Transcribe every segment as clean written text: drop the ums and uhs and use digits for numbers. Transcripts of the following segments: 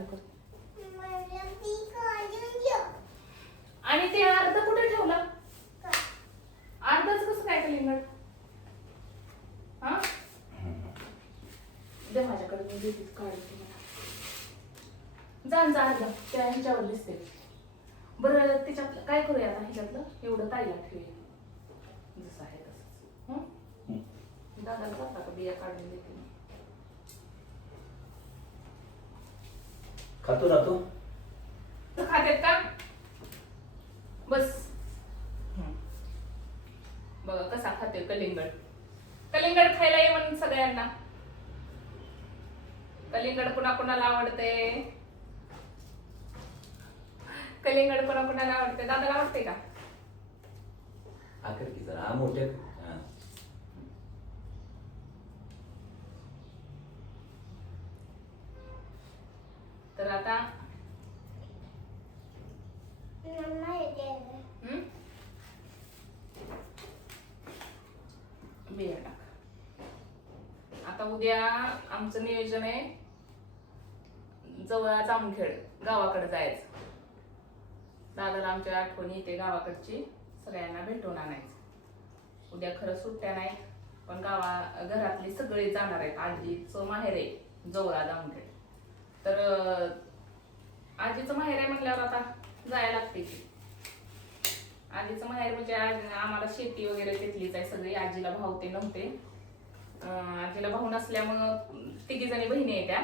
चालू कर. आणि ते अर्ध कुठे ठेवला? अर्धच कसं काय कलिंगड? हा दे माझ्याकडे, मी देतेच काढते. जा जा अर्ध त्या ह्याच्यावर दिसते. बरं त्याच्यातलं काय करूया आता? ह्याच्यातलं एवढं ताईला ठेवूया जसं आहे तसंच. दादाला जाता का बिया काढून देते. खातो राहतो खातेत का? बस बघा कसा खाते कलिंगड. कलिंगड खायला ये म्हणून सगळ्यांना. कलिंगड कुणा कुणाला आवडते? कलिंगड कुणा कुणाला आवडते? दादाला आवडते का? आकर की जरा मोठे. तर आता बिया टाक. आता उद्या आमचं नियोजन आहे जवळ जामखेड गावाकडे जायचं. दादाला आमच्या आठवणी येते गावाकडची, सगळ्यांना भेटून आणायचं. उद्या खरं सुट्ट्या नाहीत पण घरातली सगळे जाणार आहेत. आजीचं माहेर आहे जवळ जामखेड. तर आजीचं माहेर आहे म्हटल्यावर आता जायला लागते की. आजीचं माहेर म्हणजे आम्हाला शेती वगैरे तिथलीच आहे सगळी. आजीला भाऊ ते नव्हते. आजीला भाऊ नसल्यामुळं तिघी जणी बहिणी आहेत. त्या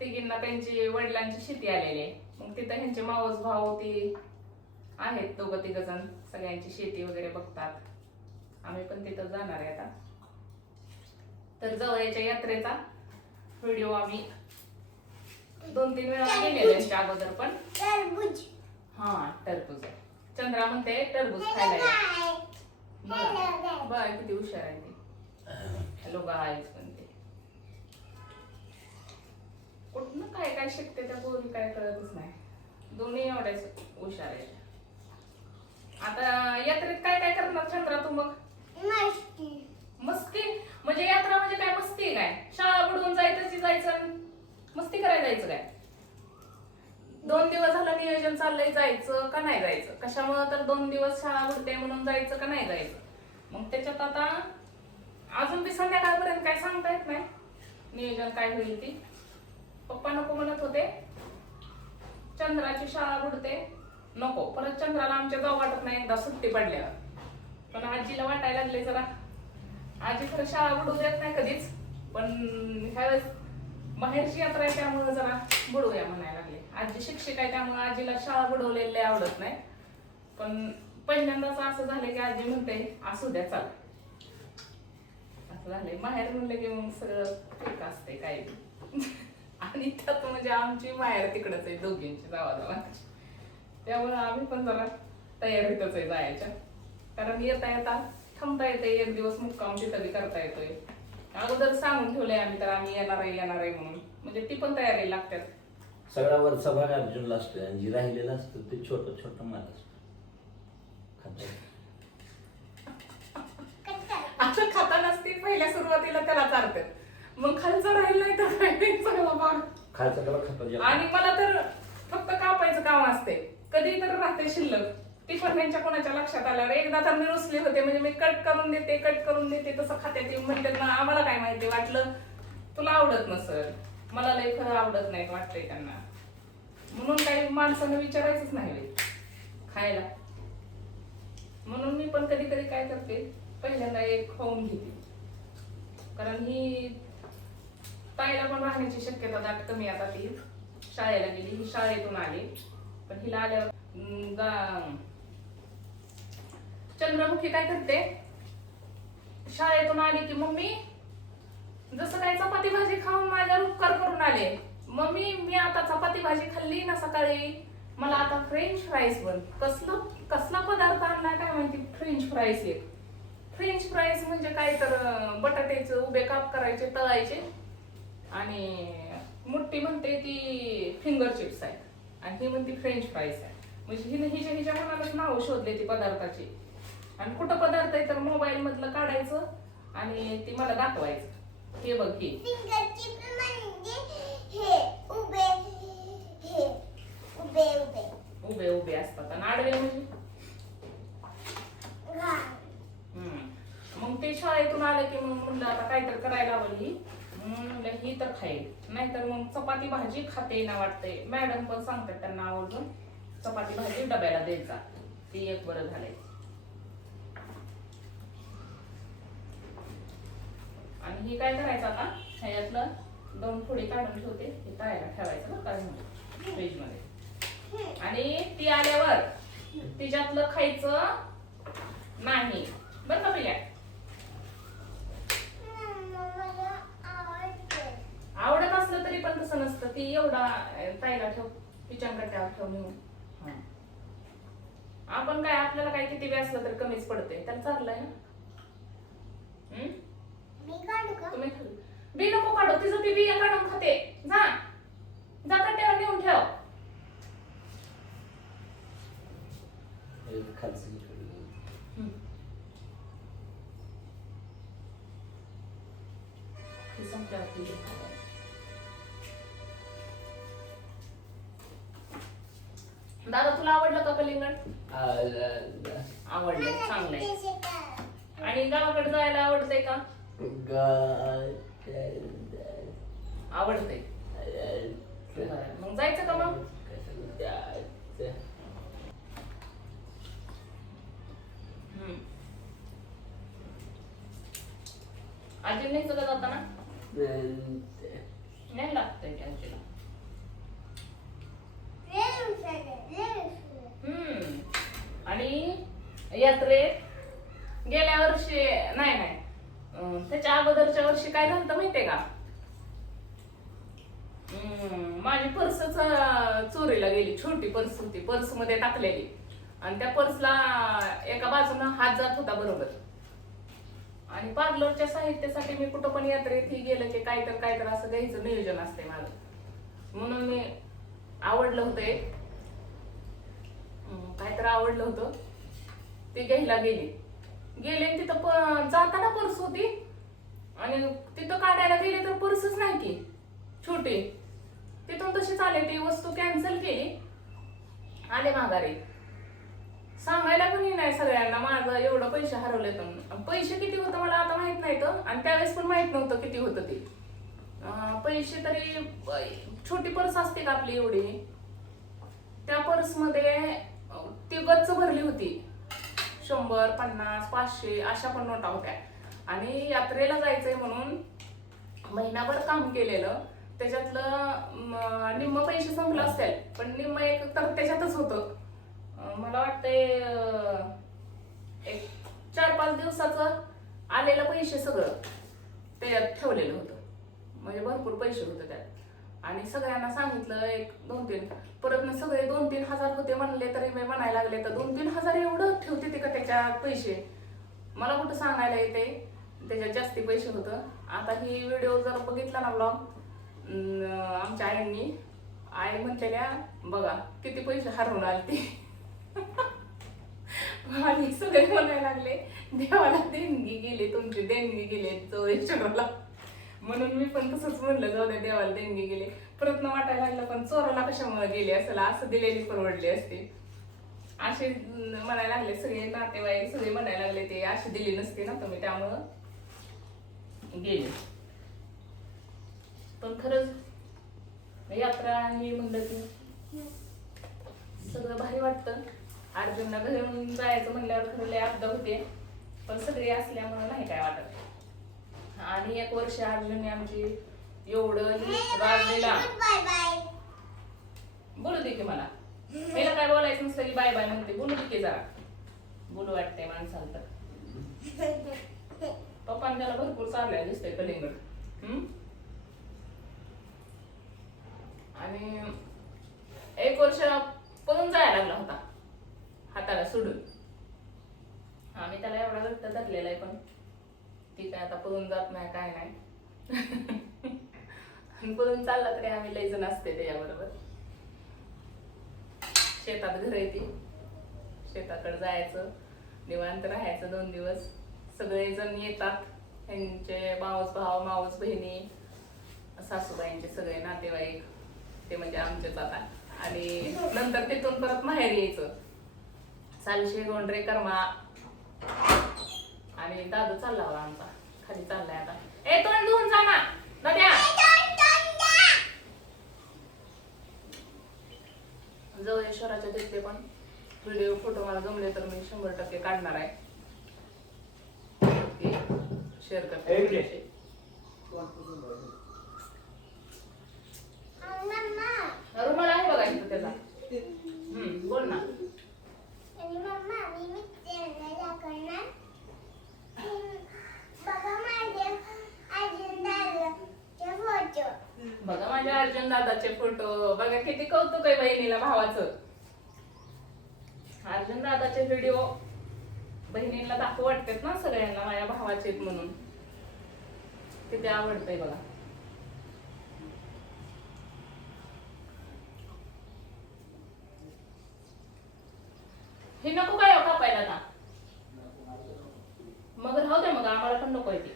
तिघींना त्यांची वडिलांची शेती आलेली आहे. मग तिथं ह्यांचे मावस भाऊ ते आहेत दोघं तिघ जण, सगळ्यांची शेती वगैरे बघतात. आम्ही पण तिथं जाणार आहे आता. तर जवळच्या यात्रेचा व्हिडिओ आम्ही 2-3 वेळा केलेला त्यांच्या अगोदर पण. हा टरबूज आहे. चंद्रा म्हणते टरबूज खायला या. बघ किती हुशार आहे ती. हॅलो गाईज म्हणते. कुठनं काय काय शिकते त्या पोरी काय कळतच नाही. दोन्ही एवढ्याच हुशार आहे. आता यात्रेत काय काय करणार चंद्रा तू मग? मस्ती म्हणजे यात्रा म्हणजे काय मस्ती काय? शाळा बुडवून जायचं मस्ती करायला जायचं काय? 2 दिवस झालं नियोजन चाललंय जायचं का नाही जायचं. कशामुळं तर 2 दिवस शाळा बुडते म्हणून जायचं का नाही जायचं. मग त्याच्यात आता अजून बी संध्याकाळपर्यंत काय सांगता येत नाही नियोजन काय होईल ती. पप्पा नको म्हणत होते. चंद्राची शाळा बुडते नको. परत चंद्राला आमच्या जाऊ वाटत नाही एकदा सुट्टी पडल्यावर. पण आजीला वाटायला लागले जरा. आजी खरं शाळा बुडवू देत नाही कधीच, पण ह्यावेळेस बाहेरची यात्रा आहे त्यामुळे जरा बुडवूया म्हणायला लागले. आजी शिक्षक आहे त्यामुळे आजीला शाळा बुडवलेली आवडत नाही. पण पहिल्यांदाच असं झालं की आजी म्हणते असू द्या चाल. असं झालंय. माहेर म्हणलं की मग सगळं ठीक असते काय. आणि त्यात म्हणजे आमची माहेर तिकडच आहे दोघींची जावाजावांची. त्यामुळे आम्ही पण जरा तयारीतच आहे जायच्या. कारण येता येता थांबता येते. एक दिवस मुक्काम तिथं बी करता येतोय. अगोदर सांगून ठेवलंय आम्ही तर आम्ही येणार आहे म्हणून. म्हणजे ती पण तयारी लागतात. सगळा वरचा भाग अर्जुनला असतो आणि जी राहिलेला असतो ते छोटं छोटं माल असतो. असं खाता नसते पहिल्या सुरुवातीला त्याला चालतात. मग खालचं राहील नाही तर सगळं भाग खायचा त्याला खाता. आणि मला तर फक्त कापायचं काम असते. कधी तर राहते शिल्लक. ती पण त्यांच्या कोणाच्या लक्षात आल्यावर एकदा तर मी रुसले होते. म्हणजे मी कट करून देते तसं खाते. ते म्हणते ना आम्हाला काय माहिती, वाटलं तुला आवडत नसल. मला लई खरं आवडत नाही वाटतंय त्यांना. म्हणून काही माणसानं विचारायचंच नाही खायला. म्हणून मी पण कधी कधी काय करते पहिल्यांदा एक खाऊन घेते. कारण ही ताईला पण राहण्याची शक्यता दाट कमी. आता ती शाळेला गेली. ही शाळेतून आली. पण हिला आल्यावर चंद्रमुखी काय करते, शाळेतून आली की मम्मी जसं काय चपाती भाजी खाऊन माझ्यावर उपकार करून आले. मम्मी मी आता चपाती भाजी खाल्ली ना सकाळी, मला आता फ्रेंच फ्राईज बन. कसला पदार्थ आणला काय माहिती. French fries. एक फ्रेंच फ्राईज म्हणजे काय तर बटाट्याचे उभे काप करायचे तळायचे आणि मुठ्ठी म्हणते ती फिंगर चिप्स आहे आणि ही म्हणते फ्रेंच फ्राईज आहे. म्हणजे हिने हिच्या मनालाच नाव शोधले ती पदार्थाची. आणि कुठं पदार्थ आहे तर मोबाईल मधलं काढायचं आणि ती मला दाखवायचं. हे बघ हे म्हणलं आता काहीतरी करायला लावली ही. म्हणलं ही तर खाईल, नाहीतर मग चपाती भाजी खाते ना वाटते. मॅडम पण सांगतात त्यांना आवर्जून चपाती भाजी डब्याला द्यायचा, ती एक बरं झालंय. आणि ही काय करायचं आता, ह्याच्यातलं 2 फोडी काढून ठेवते, हे तळायला ठेवायचं ना काढून फ्रीज मध्ये. आणि ती आल्यावर तिच्यातलं खायचं नाही बरं का पिल्या. आवडत असलं तरी पण तसं नसतं. ती एवढा ताईला ठेव, किचन कट्ट्यावर ठेव नेऊन. आपण काय, आपल्याला काय किती बी असलं तर कमीच पडते, त्याला चाललंय ना. तुम्ही बी नको काढू, तिचं ती बिया काढून खाते. जा जा कट्ट्यावर नेऊन ठेव. दादा तुला आवडलं का कलिंगड? आवडलं, चांगलंय. आणि गावाकडे जायला आवडतंय का? आवडतंय. मग जायचं का मग? आजी नाही सगळं जाताना नाही लागतंय की आजीला. आणि यात्रेत गेल्या वर्षी नाही त्याच्या अगोदरच्या वर्षी काय झालं माहितीये का, माझी पर्सच चोरीला गेली. छोटी पर्स होती, पर्स मध्ये टाकलेली, आणि त्या पर्सला एका बाजूनं हात जात होता बरोबर. आणि पार्लरच्या साहित्यासाठी मी कुठं पण यात्रेत गेलं की काय तर असं घ्यायचं नियोजन असते माझं. म्हणून मी आवडलं होतं एक काय तर आवडलं होतं ते घ्यायला गेले तिथं जाताना पर्स होती, आणि तिथं काढायला गेले तर पर्सच नाही की छोटी. तिथून तशीच आले, ती वस्तू कॅन्सल केली, आले माघारी. सांगायला पण नाही सगळ्यांना माझं एवढं पैसे हरवले. तर पैसे किती होतं मला आता माहित नाही तर, आणि त्यावेळेस पण माहित नव्हतं किती होतं ते पैसे. तरी छोटी पर्स असते का आपली एवढी, त्या पर्स मध्ये ती गच्च भरली होती. 100, 50, 500 अशा पण नोटा होत्या. आणि यात्रेला जायचंय म्हणून महिनाभर काम केलेलं, त्याच्यातलं निम्म पैसे संपलं असतील, पण निम्म एक तर त्याच्यातच होतं. मला वाटतंय एक 4-5 दिवसाचं आलेलं पैसे सगळं त्याच्यात ठेवलेलं होतं. म्हणजे भरपूर पैसे होते त्यात. आणि सगळ्यांना सांगितलं 1-2-3, परत सगळे 2-3 हजार होते म्हणले तरी मी म्हणायला लागले तर 2-3 हजार एवढं ठेवते ते का त्याच्यात पैसे. मला कुठं सांगायला येते त्याच्यात जास्ती पैसे होतं. आता ही व्हिडिओ जर बघितला ना ब्लॉग आमच्या आईंनी, आई म्हटलेल्या बघा किती पैसे हरवून आले ते. आणि सगळे म्हणायला लागले देवाला देणगी गेली, तुमची देणगी गेली चोरेश्वराला. म्हणून मी पण तसंच म्हणलं जाऊ दे देवाला देणगी गेली. प्रयत्न वाटायला लागला पण चोराला कशामुळे गेली असेल, असं दिलेली परवडली असते असे म्हणायला लागले सगळे नातेवाईक. सगळे म्हणायला लागले ते अशी दिली नसते ना तुम्ही, त्यामुळं गेले. पण खरंच यात्रा ही म्हणलं की सगळं भारी वाटतं. अर्जुनला घरून जायचं म्हणल्यावर खरं लय अपदा होते, पण सगळे असल्यामुळे नाही काय वाटत. आणि 1 वर्ष अर्जुनने आमची एवढं राजलेला. बोलू दे की मला, पहिला काय बोलायचं नसतं की बाय बाय म्हणते. बोलू दे की जरा, बोलू वाटते माणसाला तर. पप्पाने त्याला भरपूर चाललंय दिसतंय कलिंगड. आणि 1 वर्ष पळून जायला लागला होता हाताला सोडून. आम्ही त्याला एवढा घट्ट धरलेला आहे, पण ती काय आता पळून जात नाही काय नाही. पळून चालला तरी आम्ही लय जण असते त्याच्याबरोबर. शेतात घर आहे ती, शेताकडे जायचं, निवांत राहायचं 2 दिवस. सगळेजण येतात, त्यांचे मावस भाव मावस बहिणी सासूबाईंचे सगळे नातेवाईक, ते म्हणजे आमचेच आता. आणि नंतर तिथून परत माहेर यायचं. सालशे गोंडरे कर्मा आणि दादू चालला होता आमचा खाली चाललाय आता. ए तोंड धुवून जा ना दाद्या. जवळेश्वराच्या तिथले पण व्हिडिओ फोटो मला जमले तर मी 100% काढणार आहे. शेअर करते. रुमाल आहे बघा इथं त्याचा. बोल ना. बघा माझ्या अर्जुन दादाचे फोटो. बघा किती कौतुक आहे बहिणीला भावाचं. अर्जुन दादाचे व्हिडिओ बहिणीला दाखवू वाटतात ना सगळ्यांना माझ्या भावाचे म्हणून. किती आवडतंय बघा. हे नको काय कापायला आता. मग राहू द्या, मग आम्हाला पण नको आहे ते.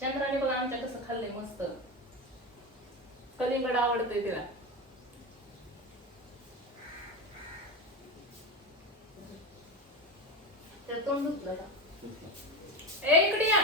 चंद्राने बघा आमच्या कसं खाल्लंय मस्त. कलिंगड आवडतंय तिला. तोंड धुतलं. ए इकडे या.